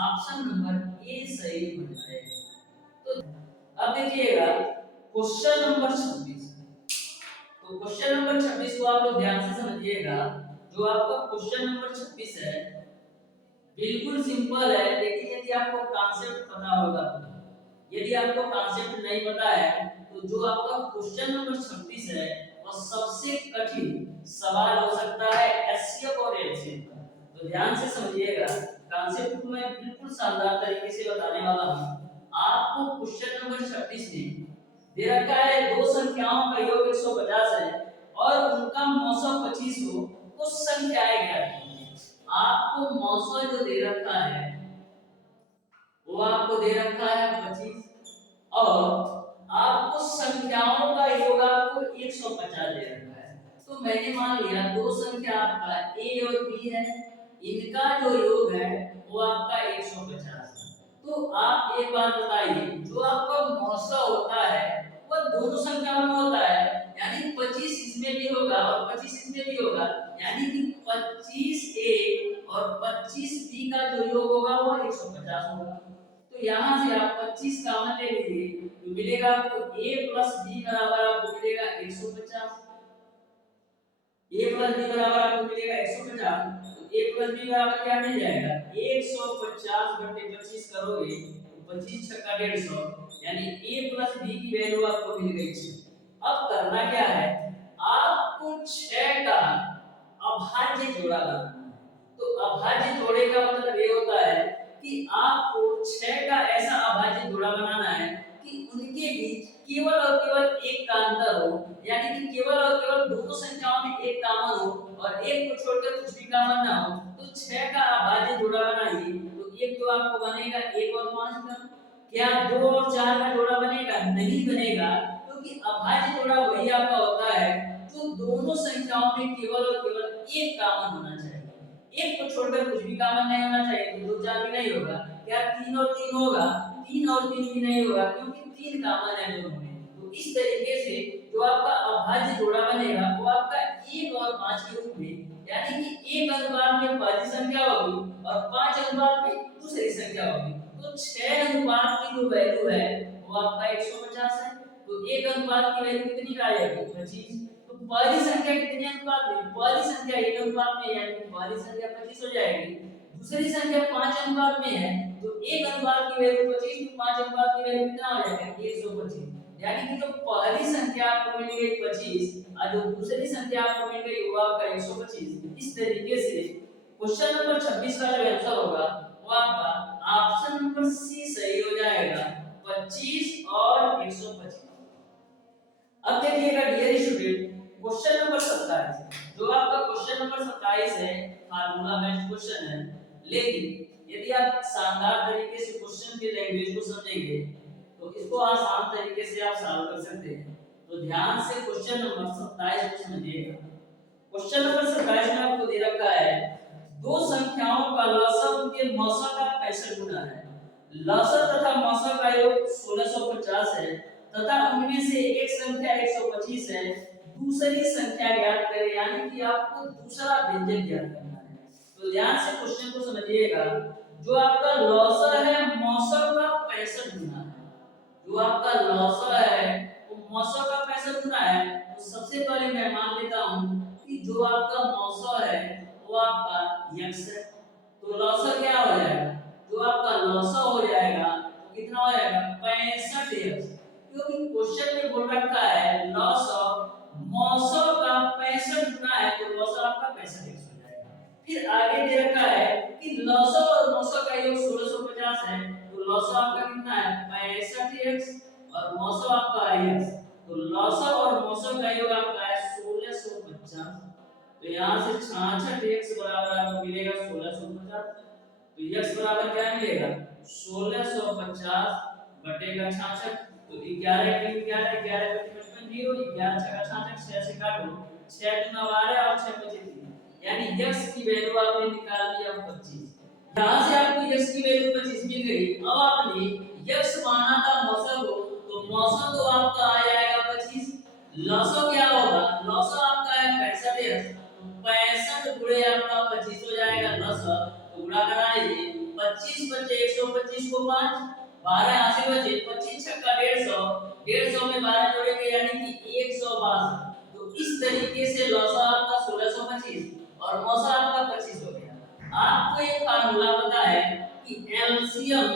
ऑप्शन नंबर ए सही हो जाएगा। तो अब देखिएगा क्वेश्चन नंबर 26। तो क्वेश्चन नंबर 26 को आप लोग ध्यान से समझिएगा। जो आपका क्वेश्चन नंबर 26 है बिल्कुल सिंपल है, लेकिन यदि आपको कॉन्सेप्ट पता होगा तो, यदि आपको कॉन्सेप्ट नहीं पता है तो जो आपका क्वेश्चन नंबर 26 है वो सबसे कठिन सवाल हो सकता है एचसीएफ और एलसीएम का। तो ध्यान से समझिएगा, कॉन्सेप्ट को मैं बिल्कुल शानदार तरीके से बताने वाला हूं। आपको क्वेश्चन नंबर 26 में दे रखा है दो संख्याओं का योग 150 है और उनका मौसम 25 हो तो संख्याएं ज्ञात कीजिए। आपको मौसम जो दे रखा है वो आपको दे रखा है 25 और आपको संख्याओं का योग आपको 150 दे रखा है। तो मैंने मान लिया दो संख्या आपका a और b है, इनका जो योग है वो आपका 150 है। तो आप एक बात बताइए, जो आपका मौसा होता है वो दोनों संख्याओं में होता है, यानी 25 इसमें भी होगा और 25 इसमें भी होगा, यानी कि 25a और 25b का जो योग होगा वो 150 होगा। तो यहाँ से आप 25 कॉमन ले लीजिए तो मिलेगा आपको a plus b बराबर आपको मिलेगा 150, a plus b बराबर आपको मिलेगा 150। तो a plus b बराबर क्या मिल जाएगा 150 बटे 25 करोगे तो 25 छक्का 150, यानी a plus b की वैल्यू आपको मिल गई 6। अब करना क्या है, आपको 6 का अभाज्य जोड़ा बनाना है। तो अभाज्य जोड़े का मतलब ये होता है कि आपको 6 का ऐसा अभाज्य जोड़ा बनाना है कि उनके बीच केवल और केवल एक का अंतर हो, यानी कि केवल और केवल दोनों संख्याओं में एक कॉमन हो और एक को छोड़कर कुछ भी कॉमन ना हो। तो 6 का अभाज्य जोड़ा बनाइए तो एक तो आपको बनेगा 1 और 5 का। क्या 2 और 4 का जोड़ा बनेगा, नहीं बनेगा, क्योंकि अभाज्य जोड़ा वही आपका होता है जो दोनों संख्याओं में केवल और केवल एक कॉमन होना चाहिए। एक को छोड़कर कुछ भी कॉमन नहीं होना चाहिए, तो 2 4 भी नहीं होगा। क्या 3 और 3 होगा, 3 और 3 भी नहीं होगा, क्योंकि 3 कॉमन है दोनों में। तो इस तरीके से जो आपका अभाज्य जोड़ा बनेगा वो आपका 1 और 5 के रूप में, यानी कि 1 अनुपात में पहली संख्या होगी और 5 अनुपात में दूसरी संख्या होगी। तो 6 अनुपात की जो वैल्यू है वो आपका 150 है। तो 1 अनुपात की वैल्यू कितनी आ जाएगी 25। तो पहली संख्या कितने अनुपात में, पहली संख्या 1 अनुपात में, यानी कि पहली संख्या 25 हो जाएगी। दूसरी संख्या 5 अनुपात में है तो 1 अनुपात की वैल्यू 25, तो 5 अनुपात की वैल्यू कितना हो जाएगा 125, यानी कि जो पहली संख्या आपको मिल गई 25 और जो दूसरी संख्या आपको मिल गई वो आपका 125। इस तरीके से क्वेश्चन नंबर 26 का जो आंसर होगा वो आपका ऑप्शन नंबर सी सही हो जाएगा। 25 और 125। अब देखिएगा डियर स्टूडेंट, क्वेश्चन नंबर 27, जो आपका क्वेश्चन नंबर 27 है, फार्मूला बेस्ड क्वेश्चन है, लेकिन यदि आप शानदार तरीके से क्वेश्चन की लैंग्वेज को समझेंगे तो इसको आसान तरीके से आप सॉल्व कर सकते हैं। तो ध्यान से क्वेश्चन नंबर 27 को समझिएगा। क्वेश्चन नंबर 27 में आपको दे रखा है दो संख्याओं का लसागु उनके मौसा का 65 गुना है। लसागु तथा मौसा का योग 1650 है तथा उनमें से एक संख्या 125 है। दूसरी संख्या ज्ञात करें, यानी कि आपको दूसरा व्यंजक ज्ञात करना है। तो ध्यान से क्वेश्चन को समझिएगा। जो आपका लसागु है मौसा का 65 गुना है, जो आपका लसागु है वो मौसा का 65 गुना है। तो सबसे पहले मैं मान लेता हूं कि जो आपका मौसा है वो आपका x है। तो लसागु क्या हो जाएगा, जो आपका लसागु हो जाएगा तो कितना हो जाएगा 65x, क्योंकि क्वेश्चन में बोल रखा है लसागु मौसा का 65 गुना है, तो लसागु आपका 65x हो जाएगा। फिर आगे दे रखा है कि लसागु और मौसा का योग 1650 है, तो लसागु आपका कितना है 65x और मौसा आपका x, तो लसागु और मौसा का योग आपका है 1650। तो यहाँ से 66x बराबर आपको मिलेगा 1650। तो x बराबर क्या मिलेगा 1650 बटेगा 66। तो 11 के 11 11 55 0 11 6 66 6 से काटो 6 दूना 12 और 6 बचे 3, यानी x की वैल्यू आपने निकाल लिया 25। यहाँ से आपको x की वैल्यू 25 मिल गई। अब आपने x माना था मौसा को, तो मौसा तो आपका आ जाएगा 25। लसागु क्या होगा, लसागु आपका है 65x, 65 गुणे आपका 25 हो जाएगा लसागु। तो गुणा करा लीजिए 25 बचे 125 को 5, 12 यहाँ से बचे 25 छक्का 150, 150 में 12 जोड़ेंगे यानी कि 162। तो इस तरीके से लसागु आपका 1625 और मौसा आपका 25 हो गया। आपको एक फार्मूला पता है कि एलसीएम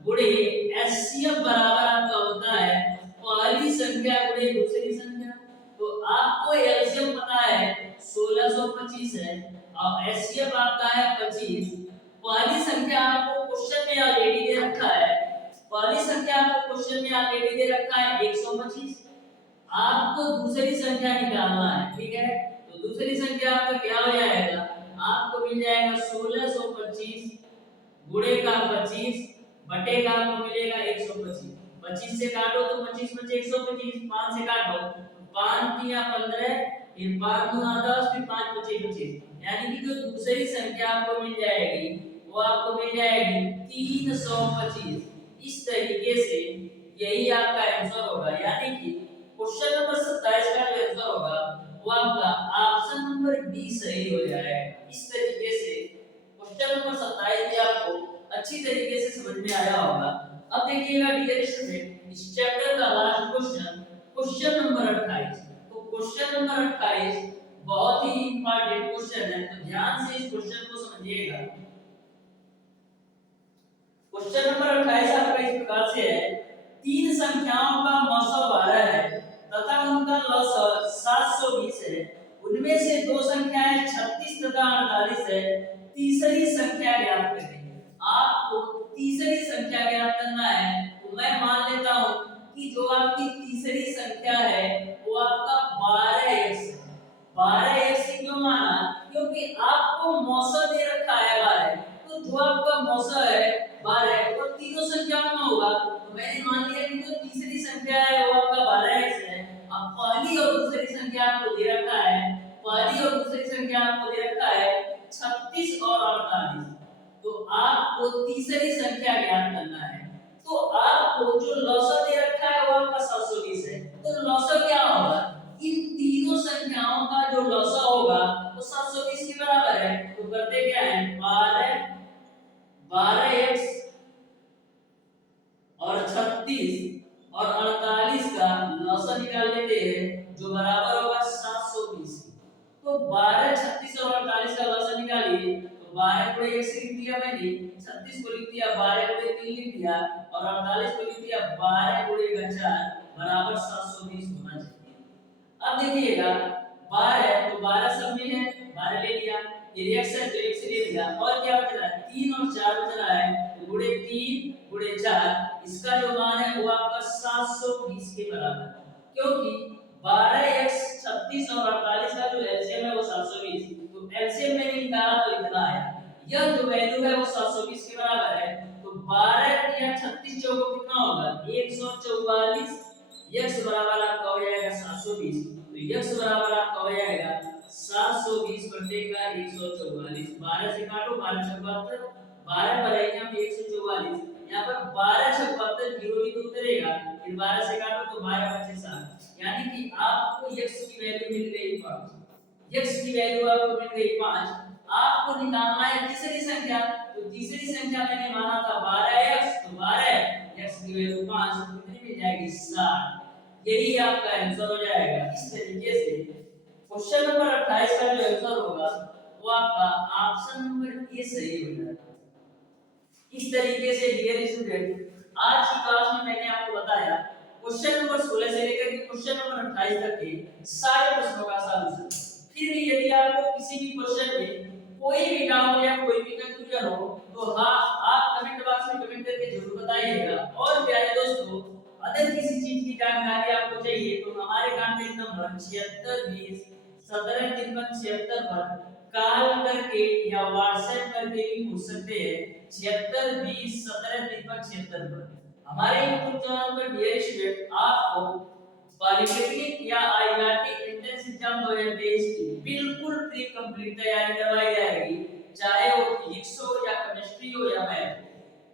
गुणे एचसीएफ बराबर आपका होता है पहली संख्या गुणे दूसरी संख्या। तो आपको एलसीएम पता है 1625 है और एचसीएफ आपका है 25। पहली संख्या आपको क्वेश्चन में ऑलरेडी दे रखा है, पहली संख्या आपको क्वेश्चन में ऑलरेडी दे रखा है 125। आपको दूसरी संख्या निकालना है, ठीक है। तो दूसरी संख्या आपका क्या हो जाएगा, आपको मिल जाएगा 1625 गुणे का 25 बटेगा आपको मिलेगा 125। 25 से काटो तो 25 बचे 125, 5 से काटो 5 3 15, फिर 5 2 10, फिर 5 बचे 25, यानी कि जो दूसरी संख्या आपको मिल जाएगी वो आपको मिल जाएगी 325। इस तरीके से यही आपका आंसर होगा, यानी कि क्वेश्चन नंबर 27 का जो आंसर होगा वो आपका ऑप्शन नंबर डी सही हो जाएगा। इस तरीके से क्वेश्चन नंबर 27 भी आपको अच्छी तरीके से समझ में आया होगा। अब देखिएगा डियर स्टूडेंट, इस चैप्टर का लास्ट क्वेश्चन, क्वेश्चन नंबर 28। तो क्वेश्चन नंबर 28 बहुत ही इंपॉर्टेंट क्वेश्चन है, तो ध्यान से इस क्वेश्चन को समझिएगा। क्वेश्चन नंबर 28 आपका इस प्रकार से है, तीन संख्याओं का मौसा 12 है तथा उनका लसागु 720 है। उनमें से दो संख्याएं 36 तथा 48 है। तीसरी संख्या ज्ञात करें। आपको तीसरी संख्या ज्ञात करना है। तो मैं मान लेता हूं कि जो आपकी तीसरी संख्या है वो आपका 12x है। 12x क्यों माना, क्योंकि आपको मौसा दे रखा है 12, तो जो आपका मौसा है 12 वो तीनों संख्याओं में होगा। तो मैंने मान लिया कि जो तीसरी संख्या है वो आपका 12x है। अब पहली और दूसरी संख्या आपको दे रखा है, पहली और दूसरी संख्या आपको दे रखा है 36 और 48। तो आपको तीसरी संख्या ज्ञात करना है। तो आपको जो लसागु दे रखा है वो आपका 720 है। तो लसागु क्या होगा, इन तीनों संख्याओं का जो लसागु होगा वो 720 के बराबर है। तो करते क्या है 12x और 36 और 48 का लसागु निकाल लेते हैं, जो बराबर होगा 720। तो 12 36 और 48 का लसागु निकालिए। तो 12 को 1 से लिख दिया मैंने, 36 को लिख दिया, 12 को 3 लिख दिया और 48 को लिख दिया। 12 को 4 बराबर 720 होना चाहिए। अब देखिएगा 12 तो 12 सब में है, 12 ले लिया, फिर x है तो x ले लिया, और क्या बच रहा है 3 और 4 बच रहा है। तो गुणे 3 गुणे 4, इसका जो मान यह जो वैल्यू है वो 720 के बराबर है। तो 12 या 36 चौको कितना होगा 144। x बराबर आपका हो जाएगा 720। तो x बराबर आपका हो जाएगा 720 बटे का 144। 12 से काटो 12 छक्का 12 बढ़ाएंगे हम 144। यहाँ पर 12 छक्का 0 ही तो उतरेगा, फिर 12 से काटो तो 12 बचे 7। यानी कि आपको x की वैल्यू मिल गई 5। x की वैल्यू आपको मिल गई 5। आपको निकालना है तीसरी संख्या। तो तीसरी संख्या मैंने माना था 12x, तो 12 x की वैल्यू 5 कितनी मिल जाएगी 7। यही आपका आंसर हो जाएगा। इस तरीके से क्वेश्चन नंबर 28 का जो आंसर होगा वो आपका ऑप्शन नंबर ए सही हो जाएगा। इस तरीके से डियर स्टूडेंट आज की क्लास में मैंने आपको बताया क्वेश्चन नंबर 16 से लेकर के क्वेश्चन नंबर 28 तक के सारे प्रश्नों का सॉल्यूशन। फिर भी यदि आपको किसी भी क्वेश्चन में कोई भी डाउट या कोई भी कंफ्यूजन हो तो हाँ आप कमेंट बॉक्स में कमेंट करके जरूर बताइएगा। और प्यारे दोस्तों अगर किसी चीज की जानकारी आपको चाहिए तो हमारे कांटेक्ट नंबर 7620 1753 पर कॉल करके या व्हाट्सएप करके भी पूछ सकते हैं 7620 1753 पर। हमारे YouTube चैनल पर डियर स्टूडेंट आपको पॉलिटेक्निक या आईआरटी एंट्रेंस एग्जाम 2023 की बिल्कुल फ्री कंप्लीट तैयारी करवाई जाएगी। चाहे वो फिजिक्स हो या केमिस्ट्री हो या मैथ,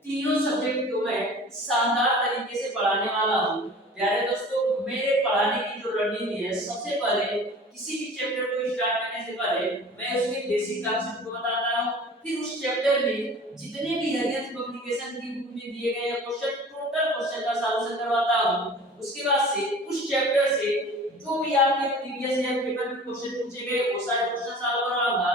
तीनों सब्जेक्ट को मैं शानदार तरीके से पढ़ाने वाला हूँ। प्यारे दोस्तों मेरे पढ़ाने की जो रणनीति है, सबसे पहले किसी भी चैप्टर को स्टार्ट करने से पहले मैं उसके बेसिक कॉन्सेप्ट को बताता हूँ। फिर उस चैप्टर में जितने भी हरियंस पब्लिकेशन की बुक में दिए गए क्वेश्चन, टोटल क्वेश्चन का सॉल्यूशन करवाता हूँ। उसके बाद से उस चैप्टर से जो भी आपके प्रीवियस ईयर पेपर में क्वेश्चन पूछे गए वो सारे क्वेश्चन सॉल्व करवाऊंगा,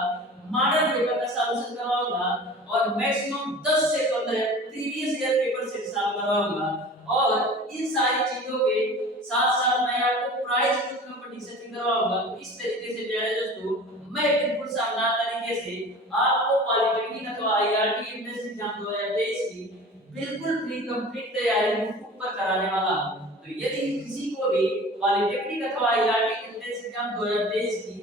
मॉडल पेपर का सॉल्यूशन करवाऊंगा और मैक्सिमम 10 से 15 प्रीवियस ईयर पेपर से सॉल्व करवाऊंगा। और इन सारी चीजों के साथ साथ मैं आपको प्राइज क्विज कंपटीशन भी करवाऊंगा। तो इस तरीके से प्यारे दोस्तों मैं बिल्कुल शानदार तरीके से आपको पॉलिटेक्निक अथवा आईआरटी एंट्रेंस एग्जाम 2023 की बिल्कुल फ्री कंप्लीट तैयारी यूट्यूब पर कराने वाला हूं। तो यदि किसी को भी पॉलिटेक्निक अथवा आईआरटी एंट्रेंस एग्जाम 2023 की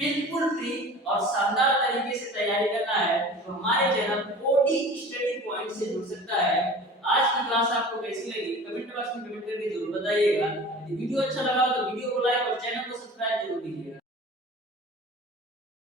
बिल्कुल फ्री और शानदार तरीके से तैयारी करना है तो हमारे चैनल ओडी स्टडी पॉइंट से जुड़ सकता है। आज की क्लास आपको कैसी लगी कमेंट बॉक्स में कमेंट करके जरूर बताइएगा। यदि वीडियो अच्छा लगा तो वीडियो को लाइक और चैनल को सब्सक्राइब जरूर कीजिएगा।